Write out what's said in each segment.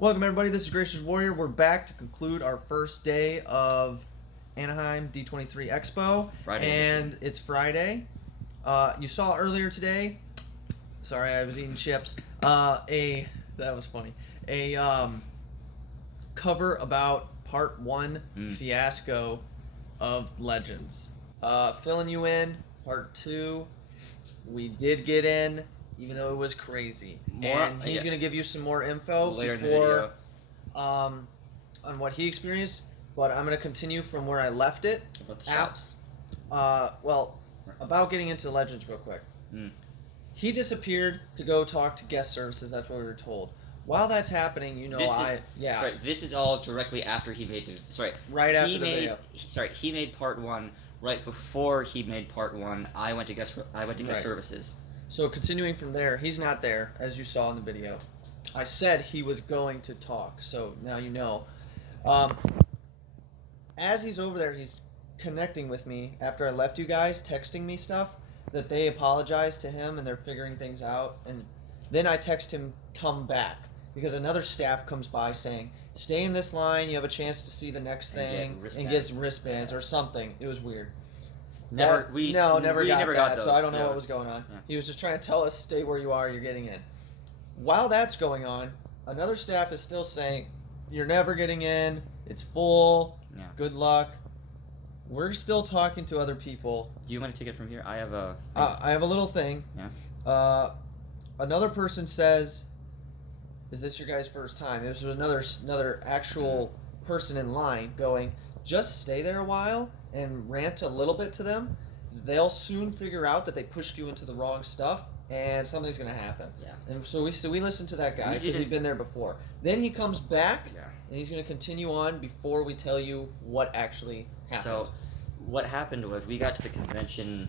Welcome everybody, this is Gracious Warrior. We're back to conclude our first day of Anaheim D23 Expo. Friday and it's Friday. You saw earlier today, sorry I was eating chips, that was funny, a cover about part 1 fiasco of Legends. Filling you in, part 2, we did get in, even though it was crazy. And he's going to give you some more info later before, in the video. On what he experienced, but I'm going to continue from where I left it. About the shops. About getting into Legends real quick. He disappeared to go talk to guest services, that's what we were told. While that's happening, This is all directly after he made right after the video. He made part 1. Right before he made part 1, I went to guest services. So continuing from there, he's not there, as you saw in the video. I said he was going to talk, so now you know. As he's over there, he's connecting with me after I left you guys, texting me stuff that they apologized to him and they're figuring things out. And then I text him, come back, because another staff comes by saying, stay in this line, you have a chance to see the next thing, and get wristbands or something. It was weird. Never got that, those, so I don't know what was going on. Yeah. He was just trying to tell us, stay where you are, you're getting in. While that's going on, another staff is still saying, you're never getting in, it's full, good luck. We're still talking to other people. Do you want to take it from here? I have a I have a little thing. Yeah. Another person says, is this your guys' first time? It was another actual person in line going, just stay there a while and rant a little bit to them. They'll soon figure out that they pushed you into the wrong stuff and something's going to happen. Yeah. And so we listened to that guy because he'd been there before. Then he comes back and he's going to continue on before we tell you what actually happened. So what happened was we got to the convention.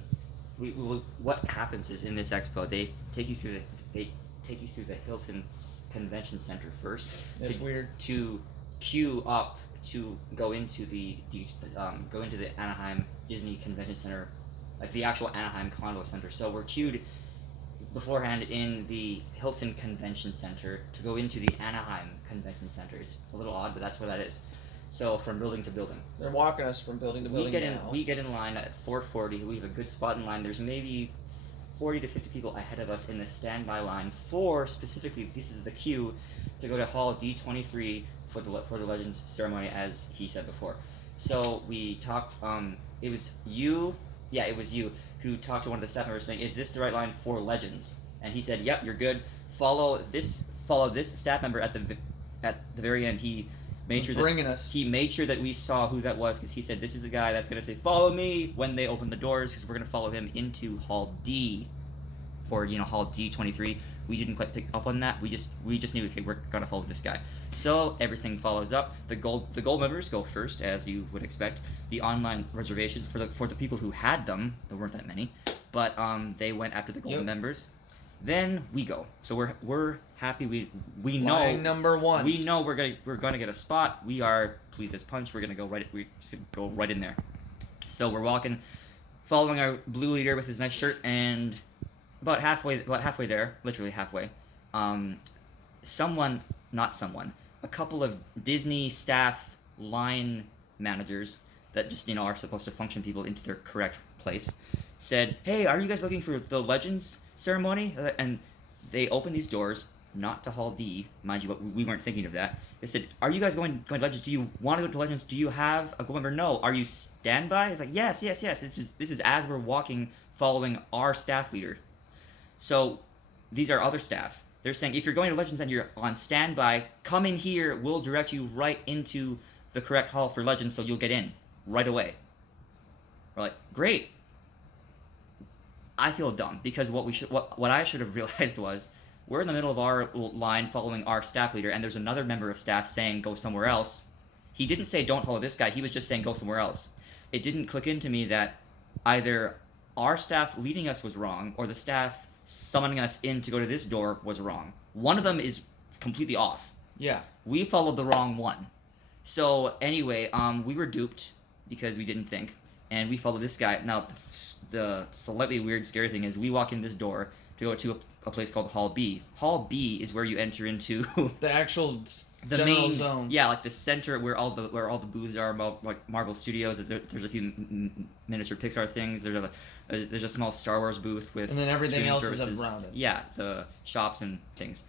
What happens is in this expo they take you through the Hilton Convention Center first. It's weird. To queue up to go into the Anaheim Disney Convention Center, like the actual Anaheim Convo Center. So we're queued beforehand in the Hilton Convention Center to go into the Anaheim Convention Center. It's a little odd, but that's where that is. So from building to building. They're walking us from building to building We get in line at 4:40. We have a good spot in line. There's maybe 40 to 50 people ahead of us in the standby line for specifically, this is the queue to go to Hall D23 for the Legends ceremony, as he said before. So we talked, it was you who talked to one of the staff members saying, is this the right line for Legends? And he said, yep, you're good. Follow this staff member at the very end. He made sure that we saw who that was, because he said, this is the guy that's going to say, follow me when they open the doors, because we're going to follow him into Hall D for, Hall D23. We didn't quite pick up on that. We just knew, okay, we're going to follow this guy. So everything follows up. The gold members go first, as you would expect. The online reservations for the people who had them, there weren't that many, but they went after the gold members. Then we go. So we're happy. We know line number 1. We know we're gonna get a spot. We are pleased as punch. We're just gonna go right in there. So we're walking, following our blue leader with his nice shirt, and about halfway there, literally halfway, a couple of Disney staff line managers that just are supposed to function people into their correct place said, hey, are you guys looking for the Legends ceremony? And they opened these doors, not to Hall D, mind you, but we weren't thinking of that. They said, are you guys going to Legends? Do you want to go to Legends? Do you have a gold member? No. Are you standby? It's like, yes. This is as we're walking, following our staff leader. So these are other staff. They're saying, if you're going to Legends and you're on standby, come in here. We'll direct you right into the correct hall for Legends, so you'll get in right away. We're like, great. I feel dumb, because what I should have realized was, we're in the middle of our line following our staff leader, and there's another member of staff saying go somewhere else. He didn't say don't follow this guy, he was just saying go somewhere else. It didn't click into me that either our staff leading us was wrong, or the staff summoning us in to go to this door was wrong. One of them is completely off. Yeah. We followed the wrong one. So anyway, we were duped because we didn't think, and we followed this guy. Now, the slightly weird, scary thing is we walk in this door to go to a place called Hall B. Hall B is where you enter into The actual the general main zone. Yeah, like the center where all the booths are, like Marvel Studios. There's a few miniature Pixar things. There's a small Star Wars booth with And then everything streaming else services. is around it. Yeah, the shops and things.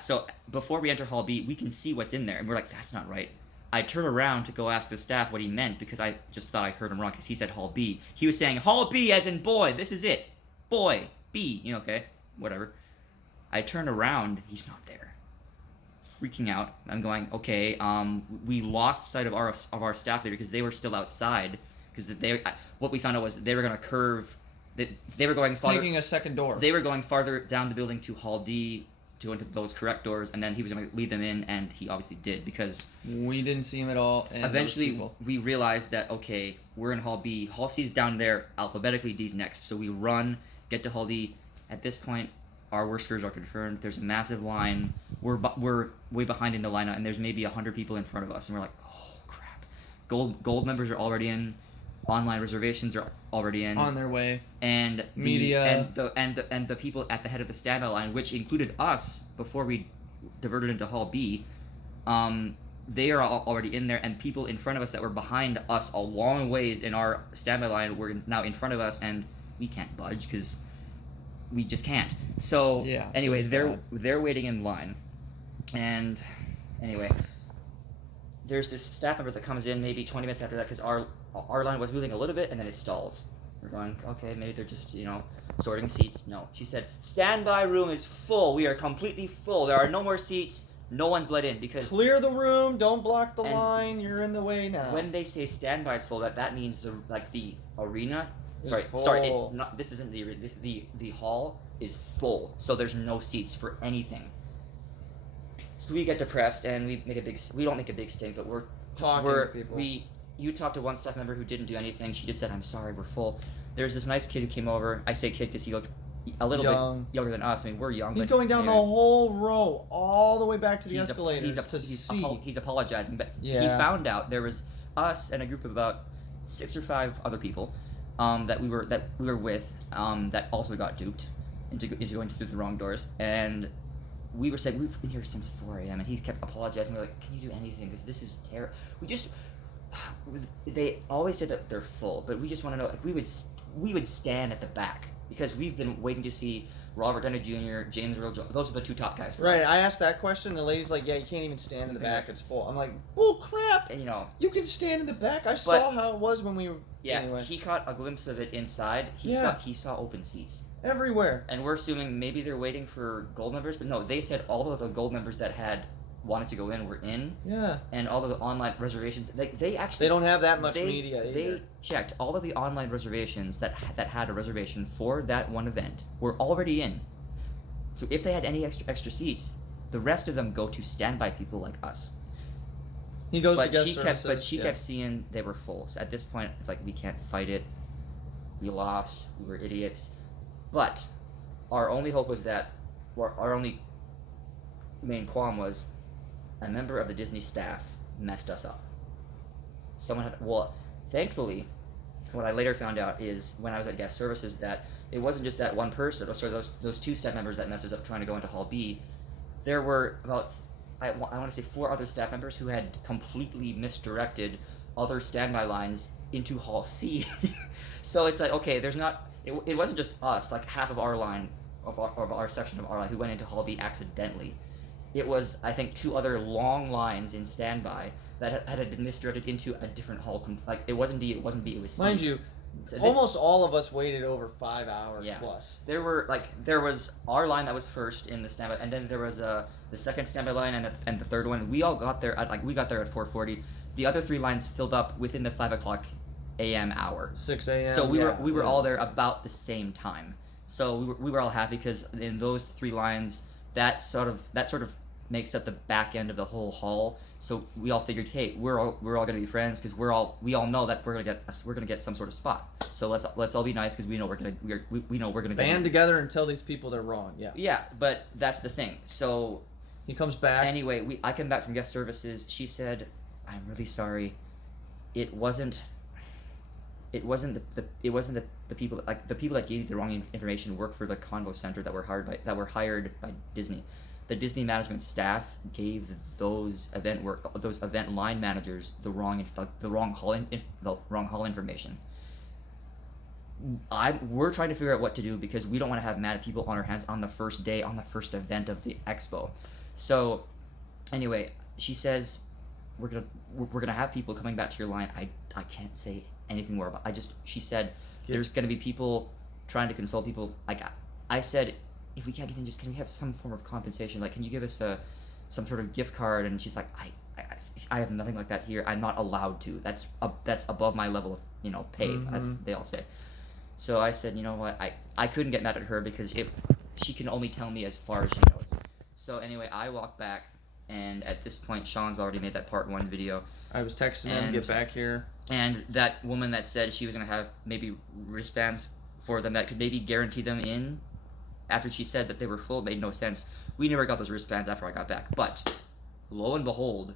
So before we enter Hall B, we can see what's in there, and we're like, that's not right. I turn around to go ask the staff what he meant because I just thought I heard him wrong because he said Hall B. He was saying Hall B as in boy. This is it, boy B. Okay, whatever. I turn around, he's not there. Freaking out. I'm going, okay. We lost sight of our staff there because they were still outside because what we found out was they were gonna curve. They were going farther. Taking a second door. They were going farther down the building to Hall D to enter those correct doors, and then he was going to lead them in, and he obviously did because we didn't see him at all. And eventually we realized that okay, we're in Hall B. Hall C's down there alphabetically. D's next, so we run, get to Hall D. At this point, our worst fears are confirmed. There's a massive line. We're way behind in the lineup, and there's maybe 100 people in front of us, and we're like, oh crap. Gold members are already in. Online reservations are already in. On their way. And Media and the people at the head of the standby line, which included us before we diverted into Hall B, they are already in there, and people in front of us that were behind us a long ways in our standby line were now in front of us, and we can't budge because we just can't. So yeah, anyway, they're waiting in line, and anyway, there's this staff member that comes in maybe 20 minutes after that because our line was moving a little bit and then it stalls. We're going, okay, maybe they're just, sorting seats. No. She said, standby room is full. We are completely full. There are no more seats. No one's let in because... Clear the room. Don't block the line. You're in the way now. When they say standby is full, that means the arena... Full. This isn't the arena. The hall is full. So there's no seats for anything. So we get depressed and we don't make a big stink, but we're talking to people. You talked to one staff member who didn't do anything. She just said, I'm sorry, we're full. There's this nice kid who came over. I say kid because he looked a little bit younger than us. I mean, we're young. He's going down the whole row, all the way back to the escalators to see. He's apologizing, but yeah. He found out there was us and a group of about 6 or 5 other people that we were with that also got duped into going through the wrong doors. And we were saying, we've been here since 4 a.m. and he kept apologizing. We're like, can you do anything? Because this is terrible. They always said that they're full, but we just want to know, like, we would stand at the back because we've been waiting to see Robert Downey Jr., James Earl Jones. Those are the 2 top guys for us. I asked that question. The lady's like, yeah, you can't even stand in the back. It's full. I'm like, oh, crap. And, you can stand in the back. I saw how it was when we were... Yeah, anyway. He caught a glimpse of it inside. He saw open seats. Everywhere. And we're assuming maybe they're waiting for gold members, but no, they said all of the gold members that had wanted to go in were in. Yeah. And all of the online reservations, they actually... They don't have that much media either. They checked all of the online reservations that had a reservation for that one event were already in. So if they had any extra seats, the rest of them go to standby people like us. He goes to guest services. But she kept seeing they were full. So at this point, it's like, we can't fight it. We lost. We were idiots. But our only hope was that, our only main qualm was, a member of the Disney staff messed us up. Thankfully, what I later found out is when I was at guest services that it wasn't just that one person, those 2 staff members that messed us up trying to go into Hall B. There were about, I want to say 4 other staff members who had completely misdirected other standby lines into Hall C. So it's like, okay, it wasn't just us, like half of our line, of our section of our line who went into Hall B accidentally. It was, I think, 2 other long lines in standby that had been misdirected into a different hall. Like, it wasn't D, it wasn't B, it was C. Mind you, almost all of us waited over 5 hours plus. There was our line that was first in the standby, and then there was the second standby line and the third one. We all got there at 4:40. The other 3 lines filled up within the 5 o'clock a.m. hour. 6 a.m. So we were all there about the same time. So we were all happy because in those 3 lines, that sort of makes up the back end of the whole hall. So we all figured, hey, we're all gonna be friends because we all know that we're gonna get some sort of spot. So let's all be nice because we know we're gonna band together and tell these people they're wrong. Yeah. Yeah, but that's the thing. So he comes back. Anyway, I come back from guest services. She said, I'm really sorry. It wasn't it wasn't the people like the people that gave you the wrong information work for the convo center that were hired by Disney. The Disney management staff gave those event line managers the wrong hall information. We're trying to figure out what to do because we don't want to have mad people on our hands on the first day, on the first event of the expo. So anyway, she says we're gonna have people coming back to your line. I can't say anything more about. She said there's gonna be people trying to console people. Like I said, if we can't get in, just can we have some form of compensation? Like, can you give us some sort of gift card? And she's like, I have nothing like that here. I'm not allowed to. That's above my level of pay, as they all say. So I said, you know what? I couldn't get mad at her because she can only tell me as far as she knows. So anyway, I walked back, and at this point, Sean's already made that part 1 video. I was texting him, get back here. And that woman that said she was going to have maybe wristbands for them that could maybe guarantee them in after she said that they were full made no sense. We never got those wristbands after I got back. But lo and behold,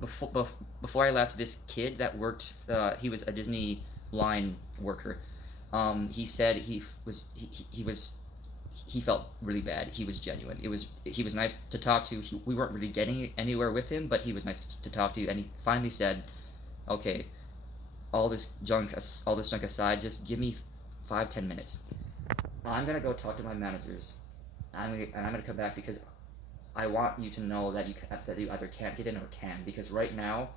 before I left, this kid that worked, he was a Disney line worker. He said he felt really bad. He was genuine. He was nice to talk to. We weren't really getting anywhere with him, but he was nice to talk to. And he finally said, "Okay, all this junk aside, just give me 5-10 minutes. I'm gonna go talk to my managers. I'm gonna come back because I want you to know that you either can't get in or can. Because right now,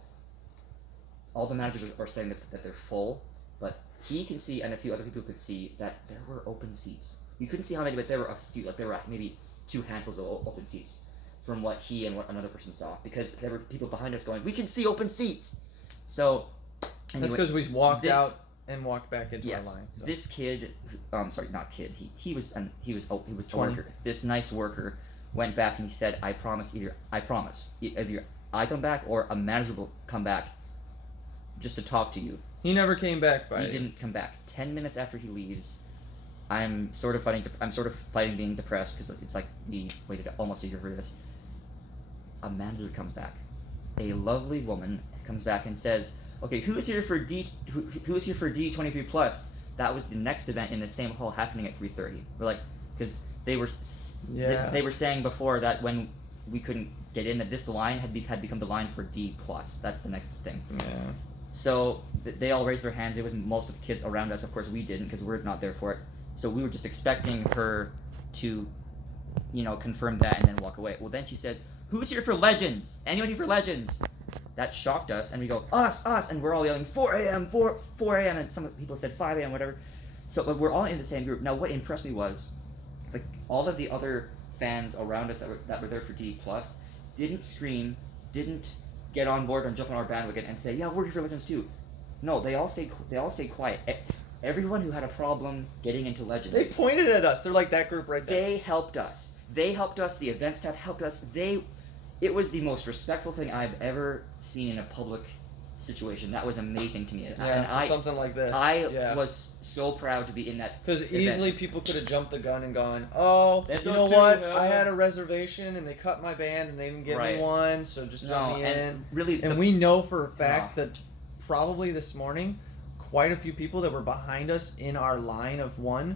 all the managers are saying that they're full." But he can see, and a few other people could see, that there were open seats. You couldn't see how many, but there were a few. Like, there were maybe 2 handfuls of open seats from what he and what another person saw. Because there were people behind us going, "We can see open seats!" So, anyway, that's because we walked out and walked back into our line. So. This kid, sorry, not kid. He was a 20. worker. This nice worker went back and he said, I promise, either I come back or a manager will come back just to talk to you. He never came back. He didn't come back. 10 minutes after he leaves, I'm sort of fighting being depressed because it's like we waited almost a year for this. A manager comes back. A lovely woman comes back and says, "Okay, who is here for D23 plus?" That was the next event in the same hall happening at 3:30. We're like, because they were saying before that when we couldn't get in, that this line had become the line for D plus. That's the next thing. Yeah. So they all raised their hands. It was most of the kids around us. Of course, we didn't because we're not there for it. So we were just expecting her to, confirm that and then walk away. Well, then she says, "Who's here for Legends? Anyone here for Legends?" That shocked us, and we go, us, and we're all yelling, 4 a.m., 4 a.m., and some people said 5 a.m., whatever. So but we're all in the same group. Now, what impressed me was, like, all of the other fans around us that were there for D+, didn't scream, didn't get on board and jump on our bandwagon and say, "Yeah, we're here for Legends too." No, they all stayed quiet. Everyone who had a problem getting into Legends, they pointed at us. They're like, that group right there. They helped us. The event staff helped us. It was the most respectful thing I've ever seen in a public situation. That was amazing to me. And something like this. I was so proud to be in that. Because easily people could have jumped the gun and gone, "Oh, That's you know what? I had a reservation and they cut my band and they didn't give me one, so just jump me in." Really, and we know for a fact that probably this morning, quite a few people that were behind us in our line of 1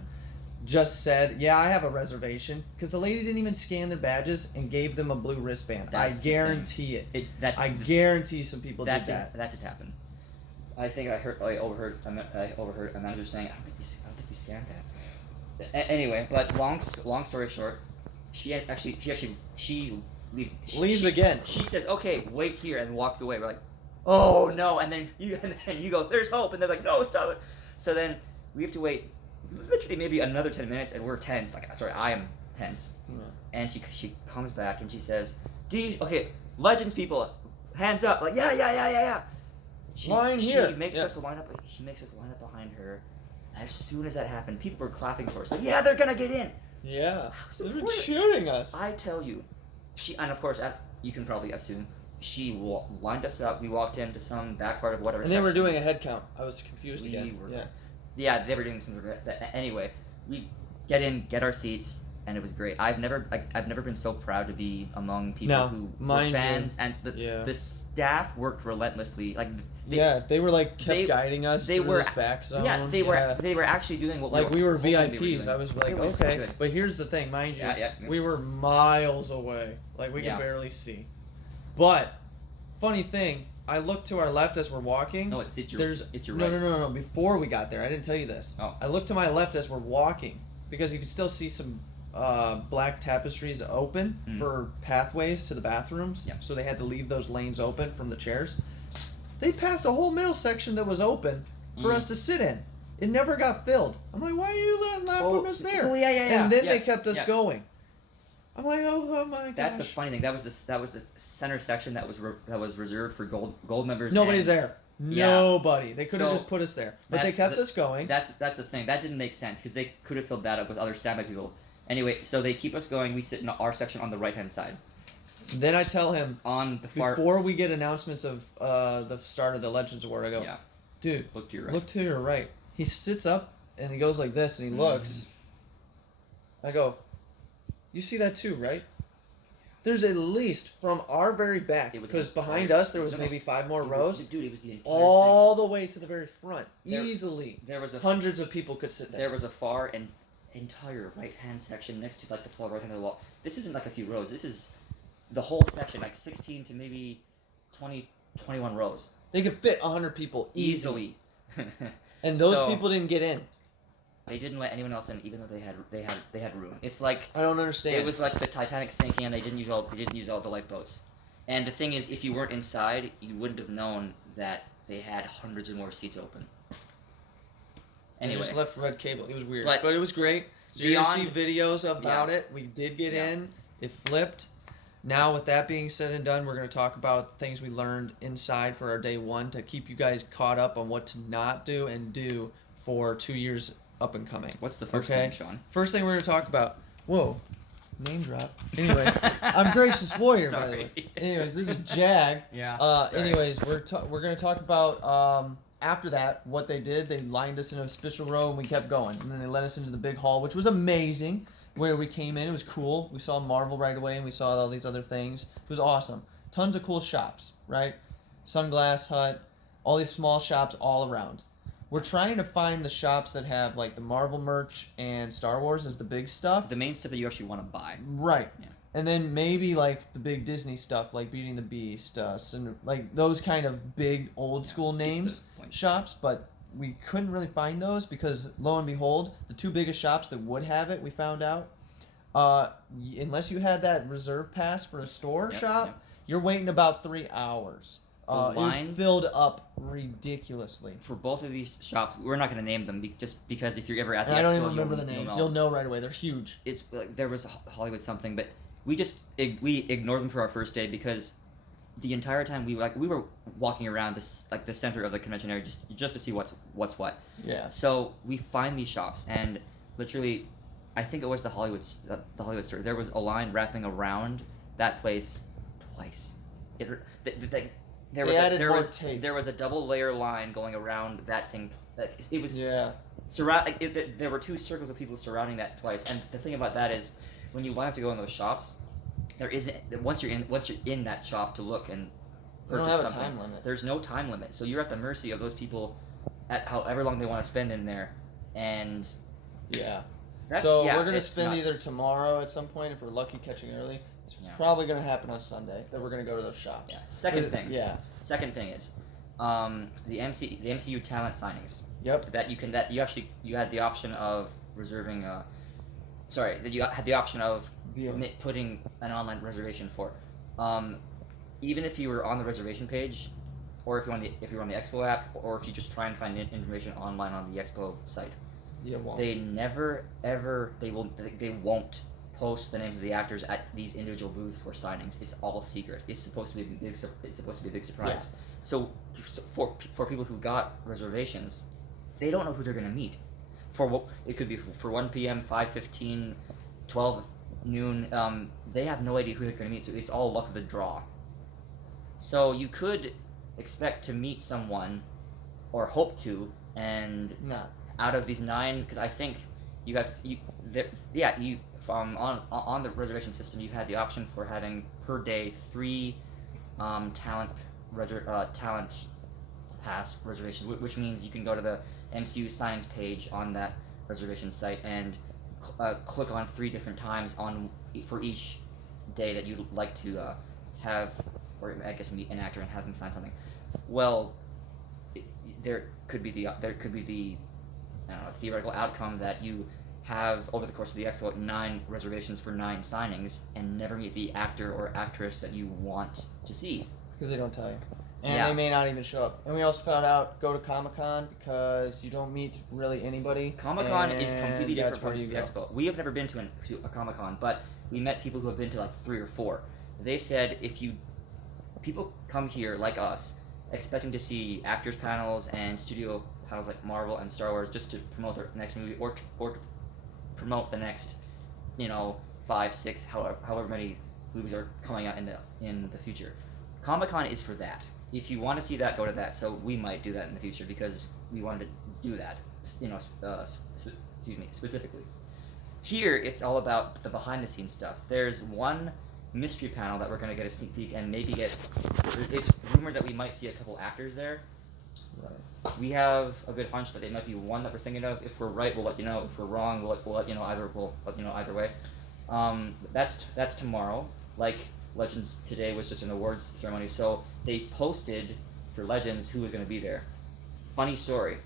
just said, "Yeah, I have a reservation," because the lady didn't even scan their badges and gave them a blue wristband. I guarantee it. I guarantee some people did that. That did happen. I think I overheard a manager saying, "I don't think we scanned that." Anyway, but long story short, she leaves again. She says, "Okay, wait here," and walks away. We're like, "Oh no!" And then you go, "There's hope," and they're like, "No, stop it." So then we have to wait. Literally maybe another 10 minutes and we're tense. I am tense. Yeah. And she comes back and she says, "Okay, Legends people, hands up." Like, yeah. Line here. She makes us line up behind her. As soon as that happened, people were clapping for us. Like, "Yeah, they're gonna get in." Yeah. They were cheering us. I tell you. And of course, you can probably assume, she lined us up. We walked into some back part of whatever. And they were doing a head count. I was confused again. Yeah, they were doing something. Anyway, we get in, get our seats, and it was great. I've never been so proud to be among people No, who were mind you. fans, and Yeah. the staff worked relentlessly. Like They were like kept they- guiding us they through were- this back zone. yeah, they were actually doing what like we were hoping they were VIPs. doing. I was like, It was okay, good. but here's the thing, mind you, Yeah. we were miles away. Like we Yeah. could barely see. But funny thing, I looked to our left as we're walking. No, it's your No, right. no. Before we got there, I didn't tell you this. Oh. I looked to my left as we're walking because you could still see some black tapestries open for pathways to the bathrooms. Yeah. So they had to leave those lanes open from the chairs. They passed a whole middle section that was open for us to sit in. It never got filled. I'm like, why are you not putting us there? Oh, yeah. And then Yes, they kept us yes. going. I'm like, oh my gosh. That's the funny thing. That was the center section that was reserved for gold members. Nobody's and there. Yeah. Nobody. They could have So, just put us there, but they that's kept the- us going. That's the thing. That didn't make sense because they could have filled that up with other standby people. Anyway, so they keep us going. We sit in our section on the right hand side. Then I tell him On the far. before we get announcements of the start of the Legends Award, I go, Yeah. dude, Look to your right. look to your right. He sits up and he goes like this and he looks. I go, you see that too, right? There's at least from our very back, It was because the behind entire- us there was no, maybe 5 more It was- rows, dude, it was the entire all the way to the very front, There- easily. There was a Hundreds of people could sit there. There was a far and entire right hand section next to like the far right hand of the wall. This isn't like a few rows. This is the whole section, like 16 to maybe 20, 21 rows They could fit 100 people easily. and those So- people didn't get in. They didn't let anyone else in, even though they had room. It's like I don't understand. it was like the Titanic sinking, and they didn't use all the lifeboats. And the thing is, if you weren't inside, you wouldn't have known that they had hundreds of more seats open. They Anyway, just left red cable. It was weird, But but it was great. So you're gonna see beyond- videos about Yeah. it. We did get Yeah. in. It flipped. Now, with that being said and done, we're gonna talk about things we learned inside for our day one to keep you guys caught up on what to not do and do for 2 years up and coming. what's the first Okay. thing, Sean? First thing we're gonna talk about. Whoa, name drop. Anyways, I'm Gracious Warrior, by the way. Sorry. Anyways, this is Jag. Yeah. Sorry. Anyways, we're gonna talk about after that what they did. They lined us in a special row and we kept going, and then they led us into the big hall, which was amazing. Where we came in, it was cool. We saw Marvel right away, and we saw all these other things. It was awesome. Tons of cool shops, right? Sunglass Hut, all these small shops all around. We're trying to find the shops that have like the Marvel merch and Star Wars as the big stuff. The main stuff that you actually want to buy. Right. Yeah. And then maybe like the big Disney stuff, like Beauty and the Beast, and like those kind of big old school names point. shops. But we couldn't really find those because lo and behold, the 2 biggest shops that would have it, we found out, unless you had that reserve pass for a store Yep, shop, yep. you're waiting about 3 hours. The It lines- filled up ridiculously. For both of these shops, we're not going to name them just because if you're ever at the And I don't Expo, even remember you'll- the you'll names. know. You'll know right away. They're huge. It's like there was a Hollywood something, but we just we ignored them for our first day because the entire time we were walking around the center of the convention area just to see what's what. Yeah. So we find these shops and literally, I think it was the Hollywood store. There was a line wrapping around that place twice. There was They a, added there more was tape. there was a double layer line going around that thing. It was Yeah. there were 2 circles of people surrounding that twice, and the thing about that is, when you line up to go in those shops, there isn't once you're in that shop to look and They don't purchase have a something. time limit. There's no time limit, so you're at the mercy of those people, at however long they want to spend in there, and Yeah. that's, So yeah, we're gonna it's spend nuts. either tomorrow at some point if we're lucky catching early. It's Yeah. probably gonna happen on Sunday that we're gonna go to those shops. Yeah. Second thing. Yeah. Second thing is, the MCU talent signings. Yep. That you had the option of reserving. That you had the option of Via- putting an online reservation for. Even if you were on the reservation page, or if you're on the Expo app, or if you just try and find information online on the Expo site, Yeah. Well. they never ever they won't post the names of the actors at these individual booths for signings. It's all secret. It's supposed to be a big surprise. So for people who got reservations, they don't know who they're gonna meet. For what it could be for 1 p.m., 5:15, 12 noon. They have no idea who they're gonna meet. So it's all luck of the draw. So you could expect to meet someone, or hope to, and Nah. out of these 9, because I think you on the reservation system, you had the option for having per day 3 talent pass reservations, which means you can go to the MCU signings page on that reservation site and click on 3 different times for each day that you'd like to have, or I guess meet an actor and have them sign something. Well, there could be the I don't know, theoretical outcome that you have over the course of the Expo 9 reservations for 9 signings and never meet the actor or actress that you want to see. Because they don't tell you. And Yeah. they may not even show up. And we also found out, go to Comic-Con because you don't meet really anybody. Comic-Con is and completely different that's where from you the go. Expo. We have never been to a Comic-Con, but we met people who have been to like 3 or 4. They said people come here like us, expecting to see actors panels and studio panels like Marvel and Star Wars just to promote their next movie or to promote the next, 5, 6, however many movies are coming out in the future. Comic-Con is for that. If you want to see that, go to that. So we might do that in the future because we wanted to do that, specifically. Here, it's all about the behind-the-scenes stuff. There's one mystery panel that we're going to get a sneak peek and maybe it's rumored that we might see a couple actors there. Right. We have a good hunch that it might be one that we're thinking of. If we're right, we'll let you know. If we're wrong, we'll let you know either way. That's tomorrow. Like Legends today was just an awards ceremony, so they posted for Legends who was going to be there. Funny story.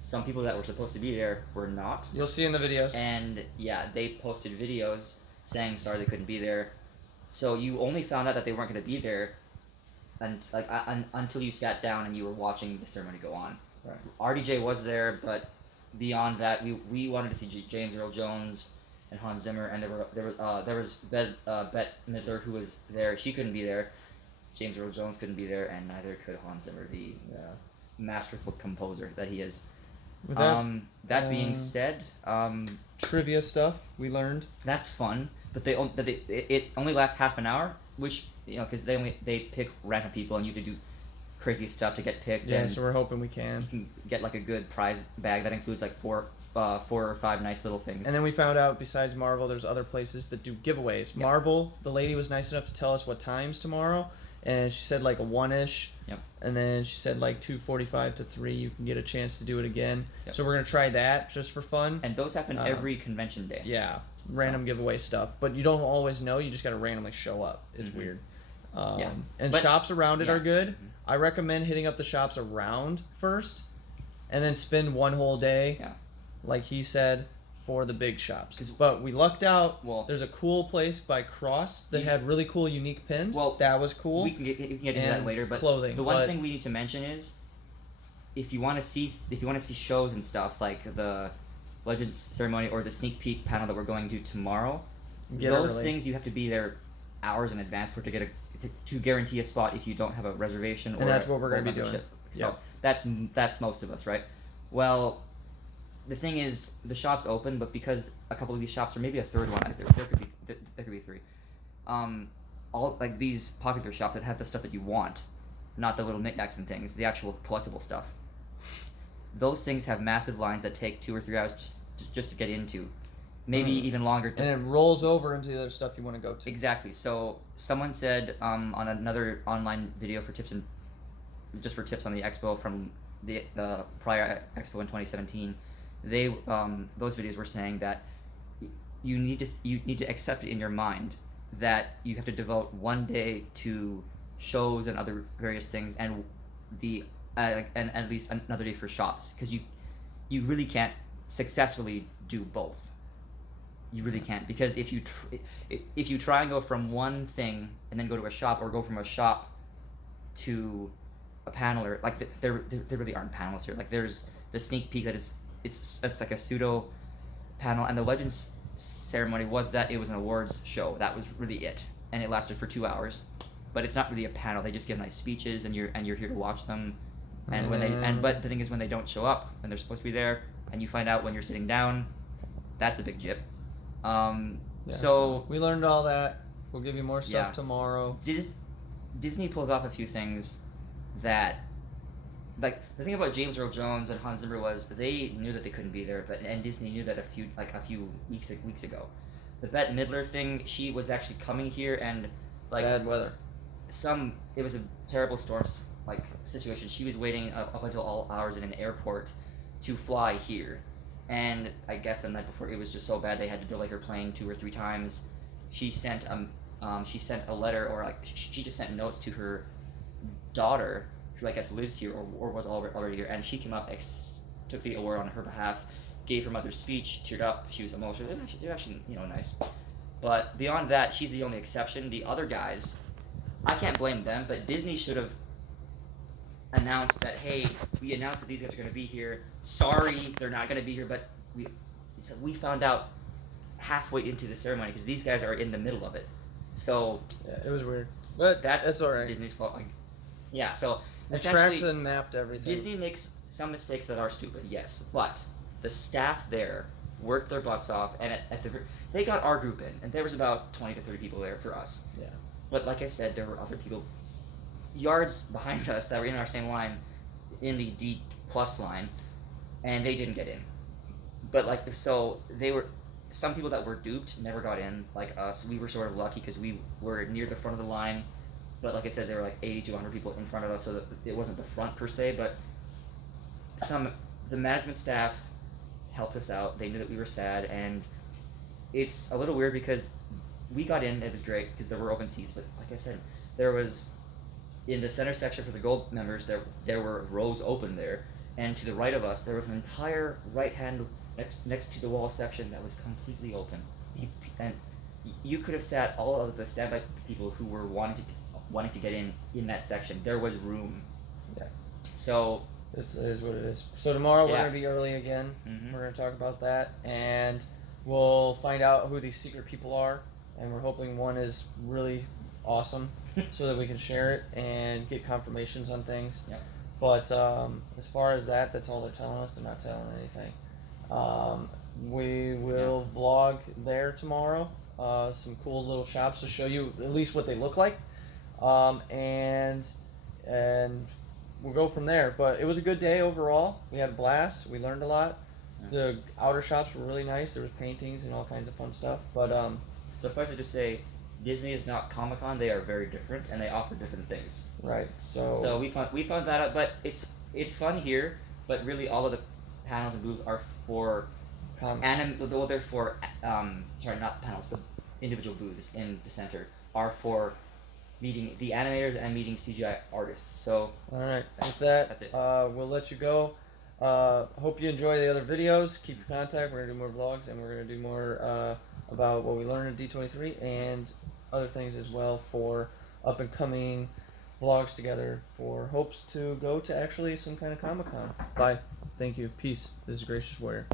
Some people that were supposed to be there were not. You'll see in the videos. And yeah, they posted videos saying sorry they couldn't be there. So you only found out that they weren't going to be there until you sat down and you were watching the ceremony go on. Right. RDJ was there, but beyond that, we wanted to see James Earl Jones and Hans Zimmer, and there was Bette Midler who was there. She couldn't be there. James Earl Jones couldn't be there, and neither could Hans Zimmer, the masterful composer that he is. With that being said, trivia stuff we learned. that's fun, but it only lasts half an hour, which because they pick random people and you have to do crazy stuff to get picked. Yeah, and so we're hoping we can. you can get like a good prize bag that includes like four or five nice little things. And then we found out besides Marvel, there's other places that do giveaways. Yep. Marvel, the lady was nice enough to tell us what times tomorrow, and she said like a 1-ish. Yep. And then she said like 2:45 to 3, you can get a chance to do it again. Yep. So we're gonna try that just for fun. And those happen every convention day. Yeah, random giveaway stuff, but you don't always know. You just gotta randomly show up. It's Mhm. weird. Yeah. And But- shops around it yeah. are good. Mhm. I recommend hitting up the shops around first, and then spend one whole day, Yeah. like he said, for the big shops. 'Cause- But we lucked out. Well- There's a cool place by Cross that You- had really cool, unique pins. Well, that was cool. We can get into that And later, but clothing, the one but- thing we need to mention is if you want to see shows and stuff like the Legends ceremony or the sneak peek panel that we're going to tomorrow, Get those early. things you have to be there hours in advance for to guarantee a spot if you don't have a reservation. And or that's a what we're gonna be membership. doing. So that's most of us, right? Well, the thing is, the shop's open, but because a couple of these shops, or maybe a third one, there could be 3. All like these popular shops that have the stuff that you want, not the little knickknacks and things, the actual collectible stuff. Those things have massive lines that take 2 or 3 hours just to get into, maybe even longer. and it rolls over into the other stuff you want to go to. Exactly. So someone said on another online video for tips on the Expo from the prior Expo in 2017, those videos were saying that you need to accept it in your mind that you have to devote one day to shows and other various things, and and at least another day for shops, because you really can't successfully do both. You really can't, because if you try and go from one thing and then go to a shop, or go from a shop to a panel, or like there really aren't panels here. Like there's the sneak peek that it's like a pseudo panel, and the Legends ceremony was that it was an awards show. That was really it, and it lasted for 2 hours. But it's not really a panel. They just give nice speeches, and you're here to watch them. And but the thing is, when they don't show up and they're supposed to be there, and you find out when you're sitting down, that's a big jip. So we learned all that. We'll give you more stuff Yeah. tomorrow. Disney pulls off a few things that, like, the thing about James Earl Jones and Hans Zimmer was they knew that they couldn't be there, and Disney knew that a few weeks ago. the Bette Midler thing, she was actually coming here and like Bad weather. it was a terrible storm like situation. She was waiting up until all hours in an airport to fly here, and I guess the night before it was just so bad they had to delay her plane 2 or 3 times. She sent a letter, or like she just sent notes to her daughter, who I guess lives here or was already here, and she came up, took the award on her behalf, gave her mother's speech, teared up. She was emotional. It was actually nice. But beyond that, she's the only exception. The other guys, I can't blame them, but Disney should have announced that, hey, we announced that these guys are going to be here. Sorry, they're not going to be here, but we found out halfway into the ceremony because these guys are in the middle of it. So yeah, it was weird, but that's all right. Disney's fault. Like, yeah, so They essentially, tracked and mapped everything. Disney makes some mistakes that are stupid, yes, but the staff there worked their butts off, and they got our group in, and there was about 20 to 30 people there for us. Yeah. But like I said, there were other people yards behind us that were in our same line, in the D plus line, and they didn't get in. But they were some people that were duped never got in. Like us, we were sort of lucky because we were near the front of the line. But like I said, there were like 80 to 100 people in front of us, so that it wasn't the front per se. But the management staff helped us out. They knew that we were sad, and it's a little weird because we got in. It was great because there were open seats. But like I said, there was in the center section for the gold members. There were rows open there, and to the right of us there was an entire right hand next to the wall section that was completely open. And you could have sat all of the standby people who were wanting to get in that section. There was room. Yeah. So it is what it is. So tomorrow we're Yeah. going to be early again. Mhm. We're going to talk about that, and we'll find out who these secret people are, and we're hoping one is really awesome so that we can share it and get confirmations on things. Yep. But as far as that's all they're telling us. They're not telling anything. We will vlog there tomorrow. Some cool little shops to show you at least what they look like. And we'll go from there. But it was a good day overall. We had a blast. We learned a lot. Yeah. The outer shops were really nice. There was paintings and all kinds of fun stuff. But suffice it to say, Disney is not Comic-Con. They are very different, and they offer different things. right. So we found that out. But it's fun here. But really, all of the panels and booths are for they're for sorry, not panels. The individual booths in the center are for meeting the animators and meeting CGI artists. So all right. With that, that's it. We'll let you go. Hope you enjoy the other videos. Keep in contact. We're gonna do more vlogs, and we're gonna do more about what we learned at D23 and other things as well for up and coming vlogs together for hopes to go to actually some kind of Comic-Con. Bye. Thank you. Peace. This is Gracious Warrior.